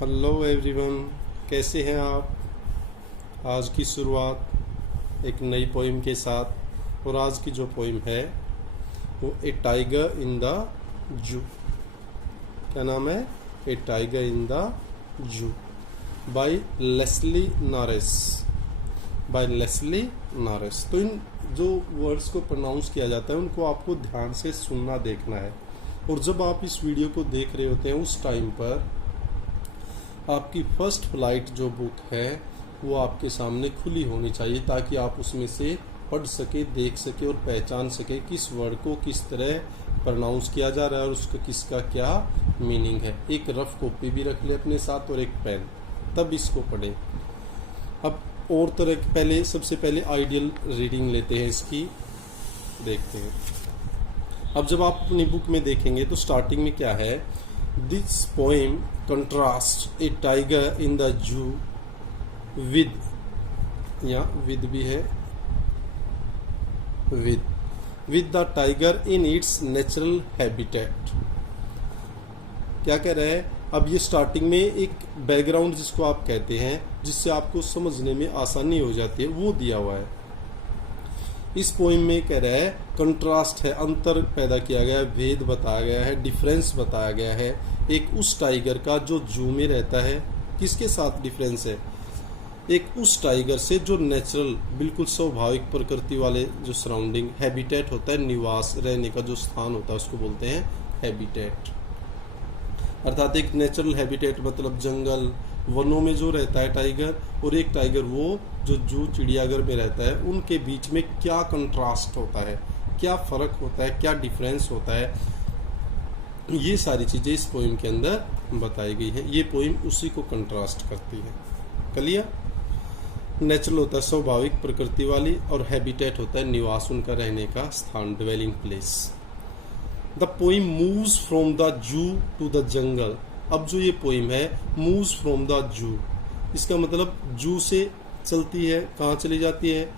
Hello everyone, कैसे हैं आप। आज की शुरुआत एक नई पोइम के साथ। और आज की जो पोइम है वो ए टाइगर इन द जू। क्या नाम है? A tiger in the zoo by Leslie Norris. तो इन जो वर्ड्स को प्रोनाउंस किया जाता है उनको आपको ध्यान से सुनना देखना है। और जब आप इस वीडियो को देख रहे होते हैं उस टाइम पर आपकी फर्स्ट फ्लाइट जो बुक है वो आपके सामने खुली होनी चाहिए, ताकि आप उसमें से पढ़ सके, देख सके और पहचान सके किस वर्ड को किस तरह प्रोनाउंस किया जा रहा है और उसका किसका क्या मीनिंग है। एक रफ कॉपी भी रख ले अपने साथ और एक पेन, तब इसको पढ़ें। अब और तरह पहले सबसे पहले आइडियल रीडिंग लेते हैं इसकी, देखते हैं। अब जब आप अपनी बुक में देखेंगे तो स्टार्टिंग में क्या है? This poem contrast A tiger in the जू विद, या विद भी है, with the tiger in its natural habitat. क्या कह रहा है? अब ये स्टार्टिंग में एक बैकग्राउंड जिसको आप कहते हैं, जिससे आपको समझने में आसानी हो जाती है, वो दिया हुआ है। इस पोइम में कह रहा है कंट्रास्ट है, अंतर पैदा किया गया है, भेद बताया गया है, डिफरेंस बताया गया है एक उस टाइगर का जो जू में रहता है। किसके साथ डिफरेंस है? एक उस टाइगर से जो नेचुरल, बिल्कुल स्वाभाविक प्रकृति वाले जो सराउंडिंग हैबिटेट होता है, निवास रहने का जो स्थान होता है उसको बोलते हैं हैबिटेट। अर्थात एक नेचुरल हैबिटेट मतलब जंगल वनों में जो रहता है टाइगर, और एक टाइगर वो जो जू चिड़ियाघर में रहता है, उनके बीच में क्या कंट्रास्ट होता है, क्या फ़र्क होता है, क्या डिफरेंस होता है, ये सारी चीज़ें इस पोइम के अंदर बताई गई हैं। ये पोइम उसी को कंट्रास्ट करती है। क्लियर? नेचुरल होता है स्वाभाविक प्रकृति वाली, और हैबिटेट होता है निवास, उनका रहने का स्थान, dwelling place. The poem moves from the zoo to the jungle. अब जो ये पोइम है मूव्स फ्रॉम द जू, इसका मतलब जू से चलती है, कहाँ चली जाती है?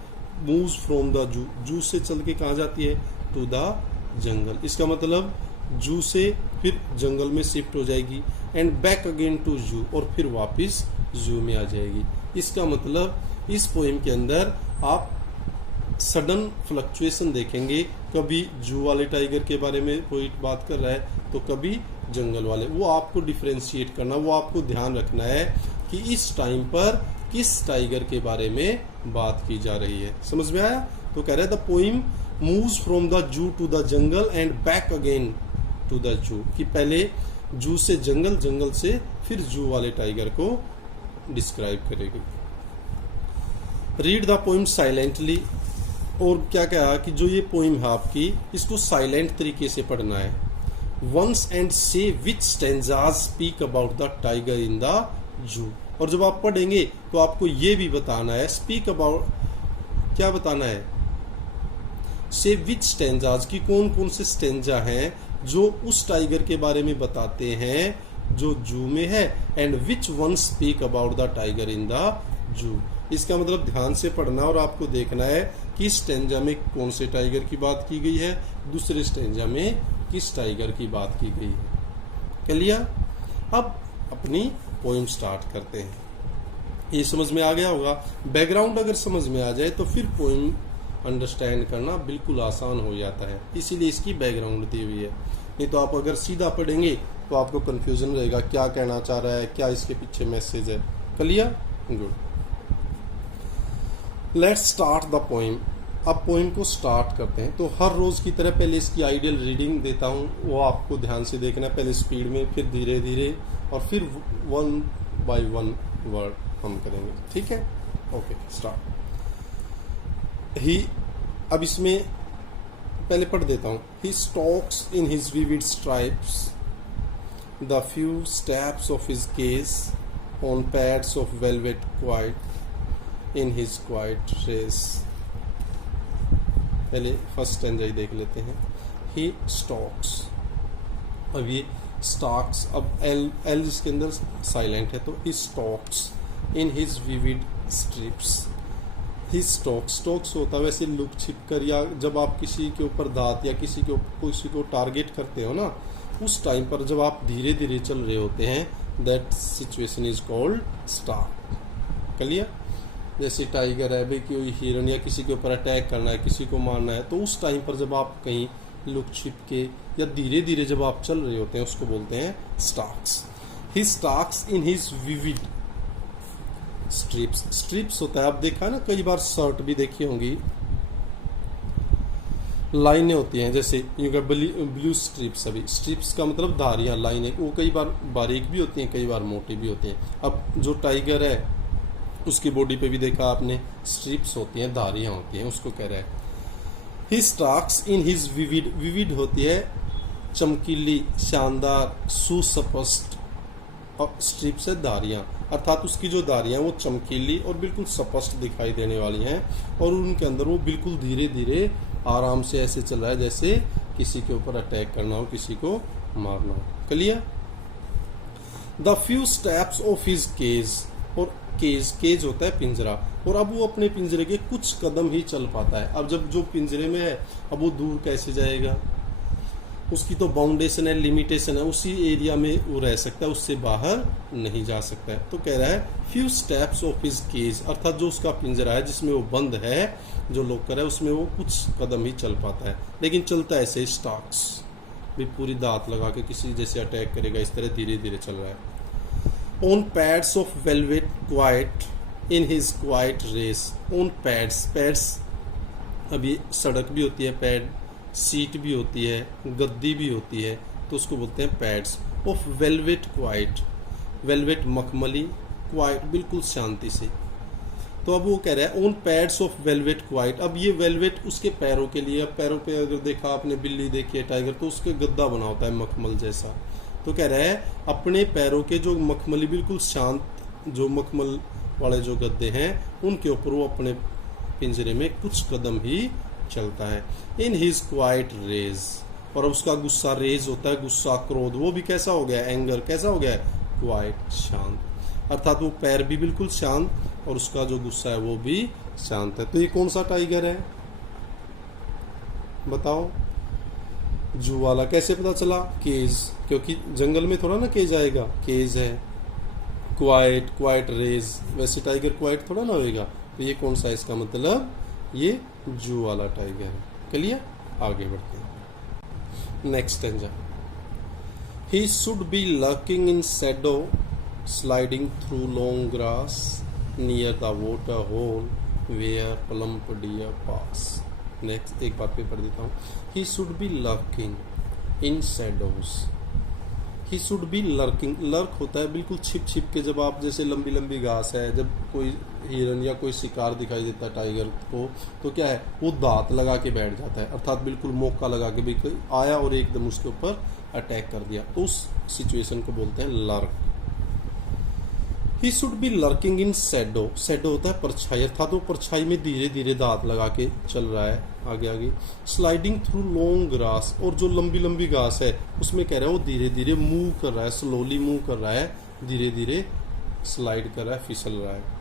मूव्स फ्रॉम द जू, जू से चल के कहाँ जाती है? To the jungle. इसका मतलब जू से फिर जंगल में शिफ्ट हो जाएगी, एंड बैक अगेन टू जू, और फिर वापस जू में आ जाएगी। इसका मतलब इस पोइम के अंदर आप सडन फ्लक्चुएशन देखेंगे। कभी जू वाले टाइगर के बारे में कोई बात कर रहा है तो कभी जंगल वाले। वो आपको डिफ्रेंशिएट करना, वो आपको ध्यान रखना है कि इस टाइम पर किस टाइगर के बारे में बात की जा रही है। समझ में आया? तो कह रहे हैं the poem moves from the zoo to the jungle and back again to the zoo, कि पहले जू से जंगल, जंगल से फिर जू वाले टाइगर को डिस्क्राइब करेगी। Read the poem silently. और क्या कहा कि जो ये पोइम है आपकी, इसको साइलेंट तरीके से पढ़ना है। वंस एंड से which stanzas speak about the tiger in the zoo. और जब आप पढ़ेंगे तो आपको ये भी बताना है, स्पीक अबाउट, क्या बताना है? से विच स्टैंजाज, की कौन कौन से स्टैंजा हैं जो उस टाइगर के बारे में बताते हैं जो जू में है, and which one speak about the tiger in the जू। इसका मतलब ध्यान से पढ़ना और आपको देखना है कि स्टैंजा में कौन से टाइगर की बात की गई है, दूसरे स्टैंजा में किस टाइगर की बात की गई है। क्लियर? अब अपनी पोइम स्टार्ट करते हैं। ये समझ में आ गया होगा। बैकग्राउंड अगर समझ में आ जाए तो फिर पोइम अंडरस्टैंड करना बिल्कुल आसान हो जाता है, इसीलिए इसकी बैकग्राउंड दी हुई है। नहीं तो आप अगर सीधा पढ़ेंगे तो आपको कंफ्यूजन रहेगा, क्या कहना चाह रहा है, क्या इसके पीछे मैसेज है। Clear? Good. Let's start the poem. अब पोइम को स्टार्ट करते हैं। तो हर रोज़ की तरह पहले इसकी आइडियल रीडिंग देता हूँ, वो आपको ध्यान से देखना है, पहले स्पीड में, फिर धीरे धीरे, और फिर वन बाय वन वर्ड हम करेंगे। ठीक है? Okay, start. ही, अब इसमें पहले पढ़ देता हूँ। He stalks in his vivid stripes the few steps of his cage on pads of velvet quiet in his quiet rage. पहले फर्स्ट स्टैंजा ही देख लेते हैं। ही स्टॉक्स, अब ये स्टॉक्स, अब एल जिसके अंदर साइलेंट है, तो he stalks in his vivid stripes. He stalks होता है वैसे लुक छिप कर, या जब आप किसी के ऊपर दांत या किसी को टारगेट करते हो ना, उस टाइम पर जब आप धीरे धीरे चल रहे होते हैं that situation is called stark. Clear? जैसे टाइगर है भाई, कोई हिरन या किसी के ऊपर अटैक करना है, किसी को मारना है, तो उस टाइम पर जब आप कहीं लुक छिप के या धीरे धीरे जब आप चल रहे होते हैं उसको बोलते हैं Starks. He stalks in his vivid strips. Strips होता है, आप देखा है ना, कई बार शर्ट भी देखी होंगी, लाइनें होती हैं, जैसे यू का ब्लू स्ट्रिप्स। अभी स्ट्रिप्स का मतलब धारियां, लाइनें, वो कई बार बारीक भी होती हैं, कई बार मोटी भी होती हैं। अब जो टाइगर है उसकी बॉडी पे भी देखा आपने, स्ट्रिप्स होती हैं, धारियां होती हैं, उसको कह रहा है he stalks in his vivid. Vivid होती है चमकीली, शानदार, सुस्पष्ट, और स्ट्रिप्स है धारियां, अर्थात उसकी जो धारियां वो चमकीली और बिल्कुल स्पष्ट दिखाई देने वाली हैं, और उनके अंदर वो बिल्कुल धीरे धीरे आराम से ऐसे चल रहा है जैसे किसी के ऊपर अटैक करना हो, किसी को मारना हो। Clear? The few steps of his cage. और केज होता है पिंजरा, और अब वो अपने पिंजरे के कुछ कदम ही चल पाता है। अब जब जो पिंजरे में है, अब वो दूर कैसे जाएगा? उसकी तो बाउंडेशन है, लिमिटेशन है, उसी एरिया में वो रह सकता है, उससे बाहर नहीं जा सकता है। तो कह रहा है few steps of his cage, अर्थात जो उसका पिंजरा है जिसमें वो बंद है, जो लॉकर है, उसमें वो कुछ कदम ही चल पाता है, लेकिन चलता है ऐसे स्टार्क्स भी, पूरी दांत लगा के किसी जैसे अटैक करेगा इस तरह धीरे धीरे चल रहा है। On pads of velvet quiet in his quiet rage. On pads, pads अब ये सड़क भी होती है पैड, सीट भी होती है, गद्दी भी होती है, तो उसको बोलते हैं pads of velvet quite. Velvet मखमली, क्वाइट बिल्कुल शांति से। तो अब वो कह रहा है on pads of velvet quite. अब ये वेलवेट उसके पैरों के लिए, अब पैरों पे अगर देखा आपने बिल्ली देखी है, टाइगर, तो उसके गद्दा बना होता है मखमल जैसा। तो कह रहा है अपने पैरों के जो मखमली, बिल्कुल शांत जो मखमल वाले जो गद्दे हैं, उनके ऊपर वो अपने पिंजरे में कुछ कदम ही चलता है। In his quiet rage. और अब उसका गुस्सा, रेज होता है गुस्सा, क्रोध, वो भी कैसा हो गया? एंगर, कैसा हो गया? क्वाइट, शांत, अर्थात वो पैर भी बिल्कुल शांत और उसका जो गुस्सा है वो भी शांत है। तो ये कौन सा टाइगर है बताओ? जू वाला। कैसे पता चला? केज, क्योंकि जंगल में थोड़ा ना केज आएगा, केज है। क्वाइट, क्वाइट रेज, वैसे टाइगर क्वाइट थोड़ा ना होएगा। तो ये कौन सा है? इसका मतलब ये जू वाला टाइगर है। क्लियर? आगे बढ़ते हैं। Next stanza. He should be lurking in shadow sliding through long grass near the water hole where plump deer pass. Next एक बार पे पढ़ देता हूँ। He should be lurking in shadows. He should be lurking. Lurk होता है बिल्कुल छिप छिप के, जब आप जैसे लंबी लंबी घास है, जब कोई हिरन या कोई शिकार दिखाई देता है टाइगर को, तो क्या है? वो दांत लगा के बैठ जाता है, अर्थात बिल्कुल मौका लगा के, बिल्कुल आया और एकदम उसके ऊपर अटैक कर दिया, तो उस सिचुएशन को बोलते हैं lurk. He should be lurking in shadow. Shadow होता है परछाई, अर्थात वो परछाई में धीरे धीरे दांत लगा के चल रहा है आगे आगे। स्लाइडिंग थ्रू लॉन्ग ग्रास, और जो लंबी लंबी घास है उसमें कह रहा है वो धीरे धीरे मूव कर रहा है, स्लोली मूव कर रहा है, धीरे धीरे स्लाइड कर रहा है, फिसल रहा है।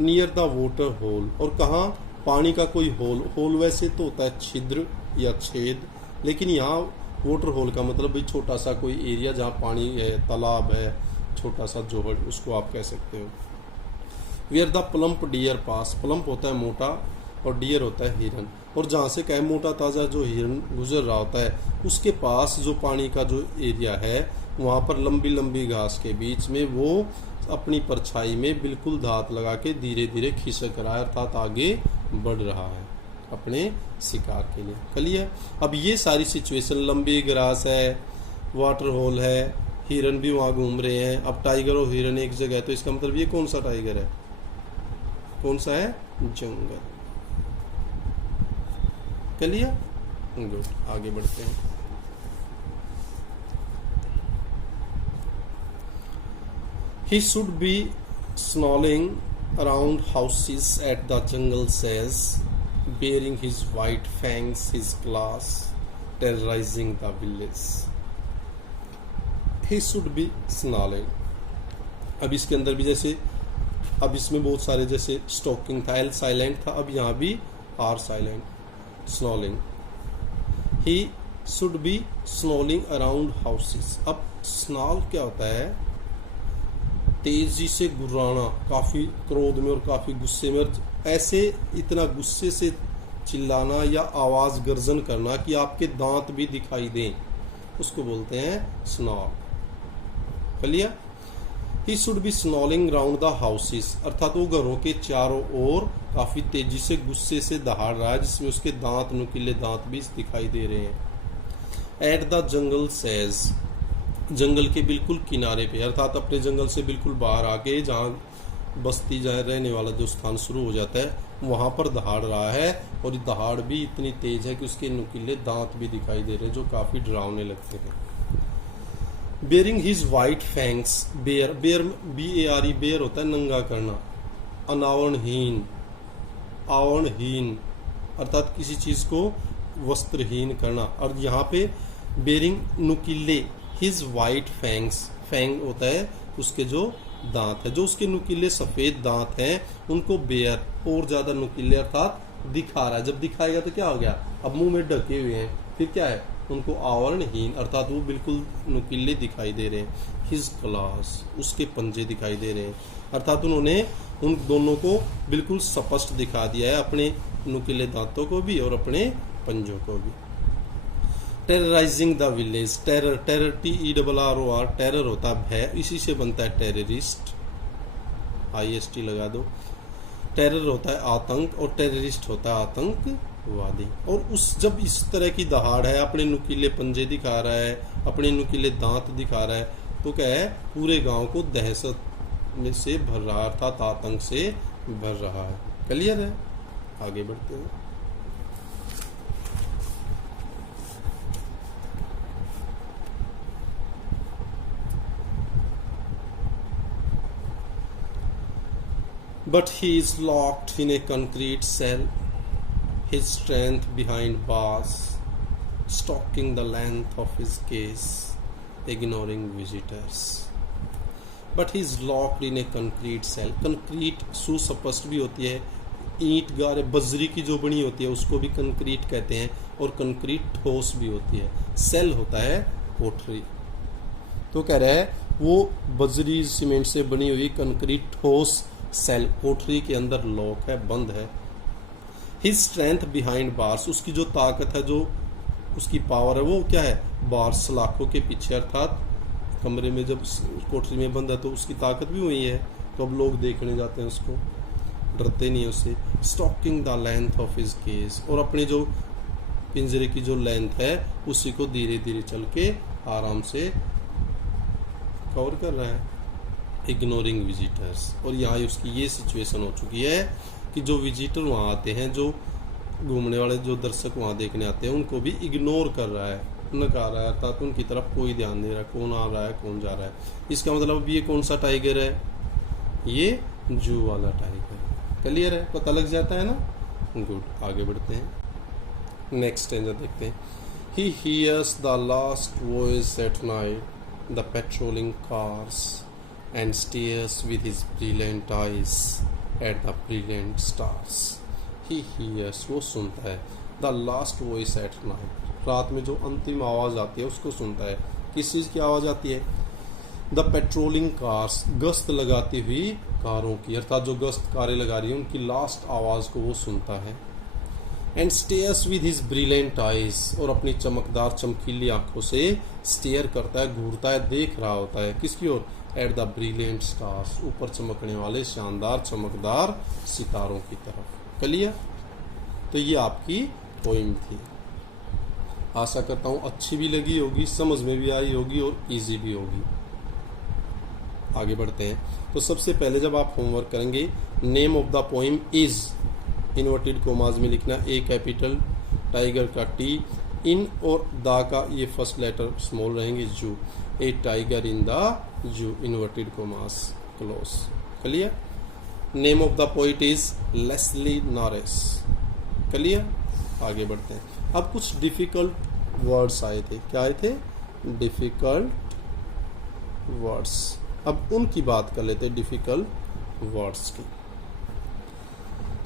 नियर द वाटर होल, और कहाँ? पानी का कोई होल। होल वैसे तो होता है छिद्र या छेद, लेकिन यहाँ वाटर होल का मतलब भाई छोटा सा कोई एरिया जहाँ पानी है, तालाब है, छोटा सा जोहड़, उसको आप कह सकते हो। Where the plump deer pass. Plump होता है मोटा और डियर होता है हिरन, और जहाँ से क्या मोटा ताज़ा जो हिरन गुजर रहा होता है, उसके पास जो पानी का जो एरिया है, वहाँ पर लंबी लंबी घास के बीच में वो अपनी परछाई में बिल्कुल धात लगा के धीरे धीरे खिसक रहा है, अर्थात आगे बढ़ रहा है अपने शिकार के लिए। क्लियर? अब ये सारी सिचुएशन, लंबी ग्रास है, वाटर होल है, हिरन भी वहाँ घूम रहे हैं, अब टाइगर और हिरन एक जगह है, तो इसका मतलब ये कौन सा टाइगर है? कौन सा है? जंगल। क्लियर? गुड, आगे बढ़ते हैं। He should be snarling around houses at the jungle says, baring his white fangs, his claws, terrorizing the village. He should be snarling. अब इसके अंदर भी जैसे, अब इसमें बहुत सारे जैसे स्टॉकिंग था, एल साइलेंट था, अब यहाँ भी R silent, snarling. He should be snarling around houses. अब स्नॉल क्या होता है? तेजी से गुर्राना, काफ़ी क्रोध में और काफ़ी गुस्से में, ऐसे इतना गुस्से से चिल्लाना या आवाज़ गर्जन करना कि आपके दांत भी दिखाई दें, उसको बोलते हैं snarl. Clear? He should be snarling round the houses, अर्थात वो घरों के चारों ओर काफ़ी तेजी से गुस्से से दहाड़ रहा है, जिसमें उसके दांत, नुकीले दांत भी दिखाई दे रहे हैं। एट द जंगल सेज, जंगल के बिल्कुल किनारे पे, अर्थात अपने जंगल से बिल्कुल बाहर आके जहाँ बस्ती जहाँ रहने वाला जो स्थान शुरू हो जाता है वहाँ पर दहाड़ रहा है, और ये दहाड़ भी इतनी तेज है कि उसके नुकीले दांत भी दिखाई दे रहे हैं जो काफ़ी डरावने लगते हैं। Baring his white fangs, bare, bare BARE, bare होता है नंगा करना। अनावरणहीन, आवरणहीन अर्थात किसी चीज़ को वस्त्रहीन करना, और यहाँ पे बेयरिंग नुकीले, हिज वाइट फैंक्स, फैंग होता है उसके जो दांत है, जो उसके नुकीले सफ़ेद दांत हैं उनको बेयर, और ज़्यादा नुकीले अर्थात दिखा रहा है। जब दिखाएगा तो क्या हो गया, अब मुंह में ढके हुए हैं, फिर क्या है, उनको आवरणहीन अर्थात वो बिल्कुल नुकीले दिखाई दे रहे हैं। हिज क्लास, उसके पंजे दिखाई दे रहे हैं, अर्थात उन्होंने उन दोनों को बिल्कुल स्पष्ट दिखा दिया है, अपने नुकीले दांतों को भी और अपने पंजों को भी। Terrorising the village, terror, terror TERROR, terror होता है भय, इसी से बनता है टेररिस्ट, IST लगा दो। टेरर होता है आतंक और टेररिस्ट होता है आतंकवादी। और उस जब इस तरह की दहाड़ है, अपने नुकीले पंजे दिखा रहा है, अपने नुकीले दांत दिखा रहा है, तो क्या है, पूरे गांव को दहशत में से भर रहा है, अर्थात आतंक से भर रहा है। क्लियर है? आगे बढ़ते हैं। But he is locked in a concrete cell, his strength behind bars, stalking the length of his case, ignoring visitors. But he is locked in a concrete cell. Concrete सुस्पष्ट भी होती है, ईंट गारे बजरी की जो बनी होती है उसको भी कंक्रीट कहते हैं, और कंक्रीट ठोस भी होती है। सेल होता है कोठरी। तो कह रहा है वो बजरी सीमेंट से बनी हुई कंक्रीट ठोस सेल, कोठरी के अंदर लॉक है, बंद है। हिज स्ट्रेंथ बिहाइंड बार्स, उसकी जो ताकत है, जो उसकी पावर है, वो क्या है, बार्स, सलाखों के पीछे, अर्थात कमरे में जब कोठरी में बंद है तो उसकी ताकत भी वही है, तो अब लोग देखने जाते हैं उसको, डरते नहीं है उससे। Stalking the length of his cage, और अपनी जो पिंजरे की जो लेंथ है उसी को धीरे धीरे चल के आराम से कवर कर रहा है। इग्नोरिंग विजिटर्स, और यहाँ उसकी ये सिचुएशन हो चुकी है कि जो विजिटर वहाँ आते हैं, जो घूमने वाले जो दर्शक वहाँ देखने आते हैं, उनको भी इग्नोर कर रहा है, नकार रहा है, अर्थात उनकी तरफ कोई ध्यान नहीं रहा, कौन आ रहा है कौन जा रहा है। इसका मतलब ये कौन सा टाइगर है, ये जू वाला टाइगर। क्लियर है? पता लग जाता है ना? गुड, आगे बढ़ते हैं। नेक्स्ट स्टेंजा देखते हैं। He hears the last voice at night, the patrolling cars, and stares with his brilliant eyes at the brilliant stars. He hears, वो सुनता है, the last voice at night, रात में जो अंतिम आवाज़ आती है उसको सुनता है। किस चीज़ की आवाज़ आती है? the patrolling cars, गश्त लगाती हुई कारों की, अर्थात जो गश्त कारें लगा रही हैं उनकी लास्ट आवाज़ को वो सुनता है। And stairs with his brilliant eyes, और अपनी चमकदार चमकीली आंखों से स्टेयर करता है, घूरता है, देख रहा होता है किसकी ओर? एट द ब्रिलियंट स्टार्स, ऊपर चमकने वाले शानदार चमकदार सितारों की तरफ। क्लियर? तो ये आपकी पोइम थी। आशा करता हूँ अच्छी भी लगी होगी, समझ में भी आई होगी और इजी भी होगी। आगे बढ़ते हैं। तो सबसे पहले जब आप होमवर्क करेंगे, name of the poem is, inverted commas में लिखना, ए कैपिटल, टाइगर का टी, इन और द का ये फर्स्ट लेटर स्मॉल रहेंगे, zoo, A tiger in the zoo, inverted commas close. Clear? Name of the poet is Leslie Norris. Clear? आगे बढ़ते हैं। अब कुछ डिफिकल्ट वर्ड्स आए थे। क्या आए थे? Difficult words. अब उनकी बात कर लेते हैं, डिफिकल्ट वर्ड्स की।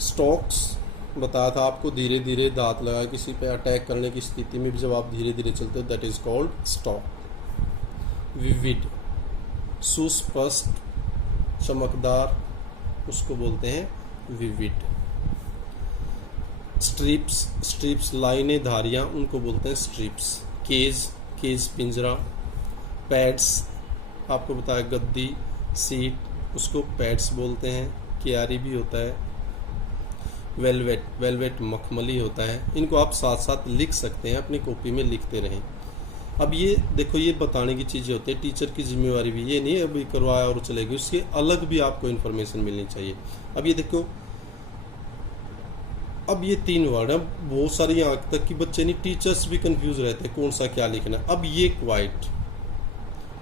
स्टॉक्स बताया था आपको, धीरे धीरे दांत लगा किसी पे अटैक करने की स्थिति में भी जब आप धीरे धीरे चलते हो, that is called stock. Vivid, सुस्पष्ट, चमकदार उसको बोलते हैं विविड। स्ट्रिप्स लाइनें धारियां उनको बोलते हैं स्ट्रिप्स। केज पिंजरा। पैड्स आपको बताया गद्दी सीट उसको पैड्स बोलते हैं। क्यारी भी होता है। वेलवेट मखमली होता है। इनको आप साथ साथ लिख सकते हैं, अपनी कॉपी में लिखते रहें। अब ये देखो, ये बताने की चीज़ें होती है, टीचर की जिम्मेवारी भी ये नहीं है अभी करवाया और चलेगी, उसके अलग भी आपको इन्फॉर्मेशन मिलनी चाहिए। अब ये देखो, अब ये 3 वर्ड है, बहुत सारी यहाँ तक कि बच्चे नहीं, टीचर्स भी कंफ्यूज रहते हैं कौन सा क्या लिखना है। अब ये क्वाइट,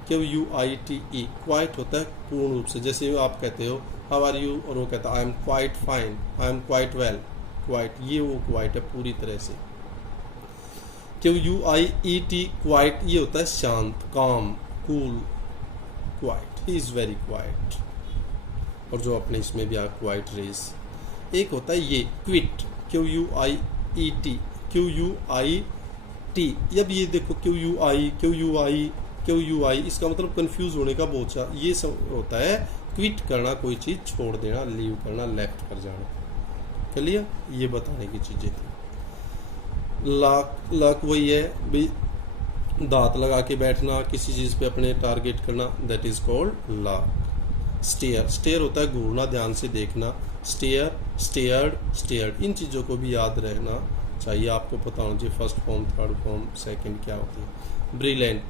QUITE क्वाइट होता है पूर्ण रूप से। जैसे आप कहते हो हाउ आर यू और वो कहता है I am quite fine, I am quite well. Quite, ये वो क्वाइट है पूरी तरह से। QUIET क्वाइट, ये होता है शांत, काम, cool, quite, he is very quite. और जो अपने इसमें भी आ क्वाइट रेस। एक होता है ये क्विट, QUIT। अब ये देखो QUI, इसका मतलब कंफ्यूज होने का बहुत सा ये सब होता है। क्विट करना, कोई चीज़ छोड़ देना, लीव करना, लेफ्ट कर जाना। क्लियर, ये बताने की चीज़ें थी। लाक वही है भी, दांत लगा के बैठना, किसी चीज़ पे अपने टारगेट करना, that is called lock. Stare होता है घूरना, ध्यान से देखना। स्टेयर्ड, इन चीज़ों को भी याद रहना चाहिए, आपको पता होना चाहिए first form, third form, second क्या होती है। ब्रिलियंट,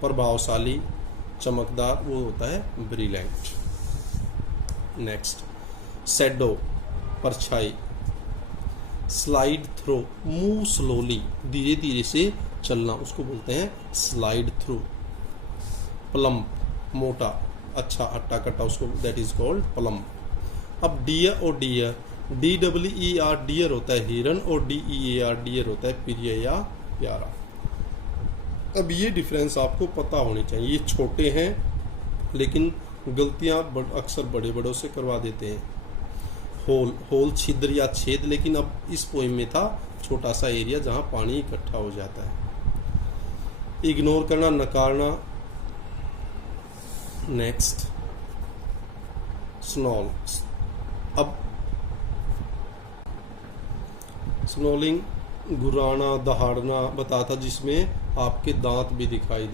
प्रभावशाली, चमकदार, वो होता है ब्रिलियंट। नेक्स्ट, शैडो, परछाई। स्लाइड थ्रो, मूव स्लोली, धीरे धीरे से चलना, उसको बोलते हैं स्लाइड थ्रू। प्लम्प, मोटा, अच्छा, अट्टा कट्टा, उसको दैट इज कॉल्ड प्लम्प। अब डियर और डियर, DEER डियर होता है हिरन, और DEAR डियर होता है प्रिय या प्यारा। अब ये डिफरेंस आपको पता होनी चाहिए। ये छोटे हैं लेकिन गलतियां अक्सर बड़े बड़ों से करवा देते हैं। होल छिद्र या छेद, लेकिन अब इस पोइम में था छोटा सा एरिया जहां पानी इकट्ठा हो जाता है। इग्नोर करना, नकारना। नेक्स्ट, स्नॉल। अब स्नॉलिंग गुर्राना, दहाड़ना बता था, जिसमें आपके दांत भी दिखाई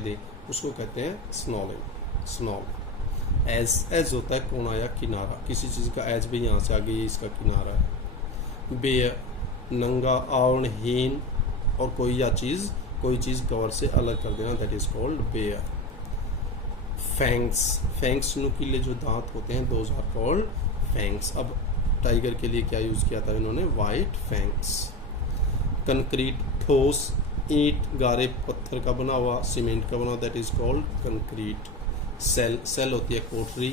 दे, उसको कहते हैं स्नॉलिंग। स्नॉल। एज होता है कोना या किनारा, किसी चीज़ का एज भी यहाँ से आगे ये इसका किनारा है। बेयर, नंगा, आवरणहीन, और कोई चीज़ कवर से अलग कर देना, that is called bare. Fangs, नुकीले जो दांत होते हैं, दोज आर कॉल्ड फैंक्स। अब टाइगर के लिए क्या यूज़ किया था इन्होंने, वाइट फैंक्स। कंक्रीट, ठोस, ईंट, गारे पत्थर का बना हुआ, सीमेंट का बना हुआ, that is called concrete. Cell होती है कोठरी,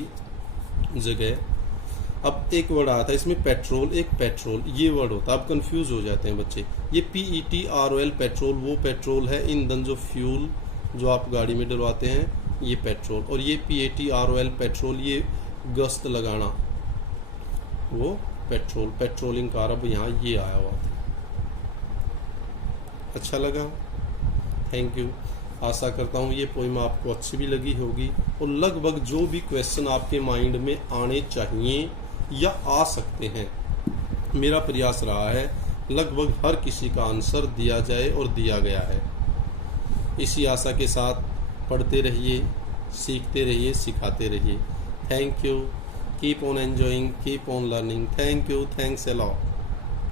जगह। अब एक वर्ड आया था इसमें पेट्रोल, ये वर्ड होता है, अब कंफ्यूज हो जाते हैं बच्चे। ये PETROL पेट्रोल, वो पेट्रोल है ईंधन, जो फ्यूल जो आप गाड़ी में डलवाते हैं, ये पेट्रोल। और ये PATROL पेट्रोल, ये गश्त लगाना, वो पेट्रोल, पेट्रोलिंग कार। अब यहाँ ये आया हुआ था। अच्छा लगा, थैंक यू। आशा करता हूँ ये पोइम आपको अच्छी भी लगी होगी, और लगभग जो भी क्वेश्चन आपके माइंड में आने चाहिए या आ सकते हैं, मेरा प्रयास रहा है लगभग हर किसी का आंसर दिया जाए, और दिया गया है। इसी आशा के साथ पढ़ते रहिए, सीखते रहिए, सिखाते रहिए। Thank you, keep on enjoying, keep on learning. Thank you, thanks a lot.